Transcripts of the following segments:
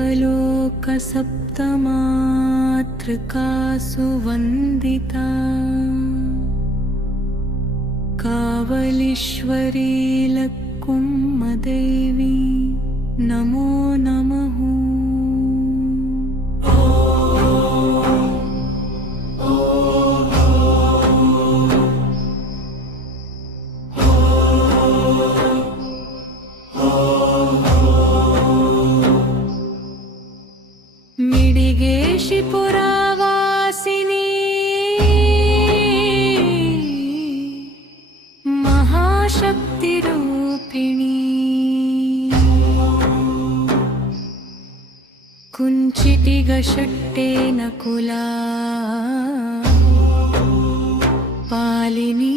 देवलोकसप्तमातृकासु वन्दिता कावलीश्वरीलक्कुम्बदेवी नमो नमः शिपुरावासिनी महाशक्तिरूपिणी कुञ्चितिगषट्टेन कुला पालिनी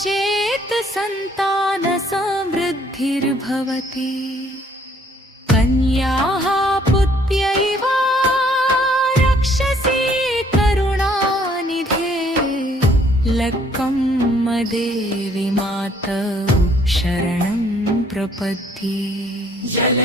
चेत् सन्तानसमृद्धिर्भवति कन्याः पुत्र्यैवा रक्षसि करुणानिधे लक्कं मदेवि मात शरणं प्रपद्ये जल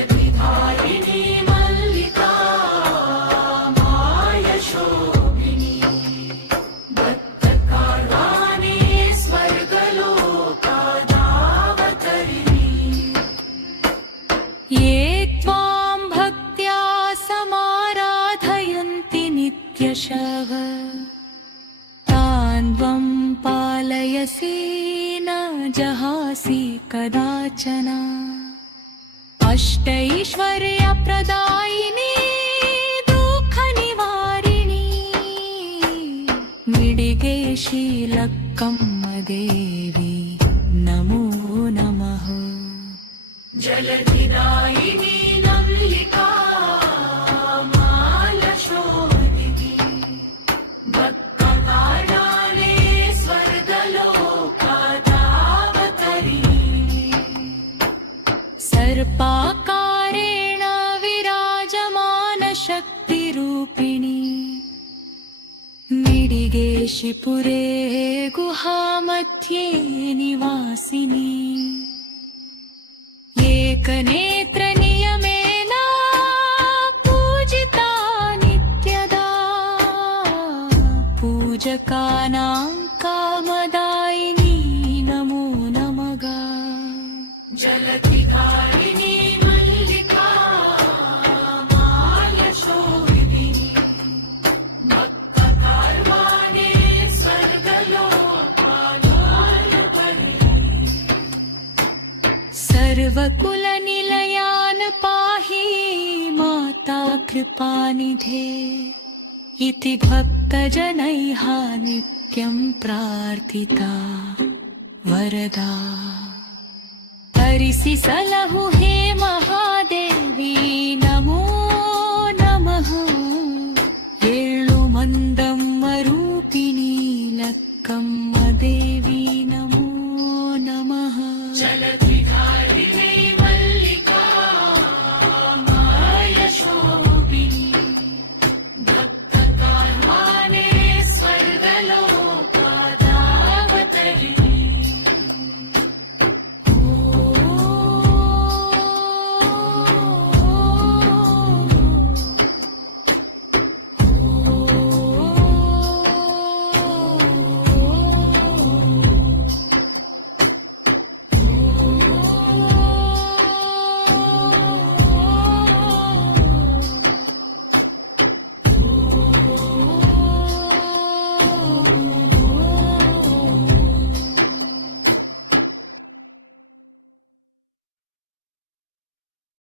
केशव तान् त्वं पालयसि न जहासि कदाचन अष्टैश्वर्यप्रदायिनी दुःखनिवारिणी मिडिगेशीलक्कम्म देवी नमो नमः जलधिदायिनी नम्लिका ऋषिपुरे गुहामध्ये निवासिनी एकनेत्र पूजिता नित्यदा पूजकानां कामदायिनी नमो नमगा जलति बकुलनिलयान् पाहि माता कृपानिधे इति भक्तजनैः नित्यं प्रार्थिता वरदा सलहु हे महादेवी नमो नमः मरूपिणी मरूपिणीलक्कं देवी नमो नमः चलति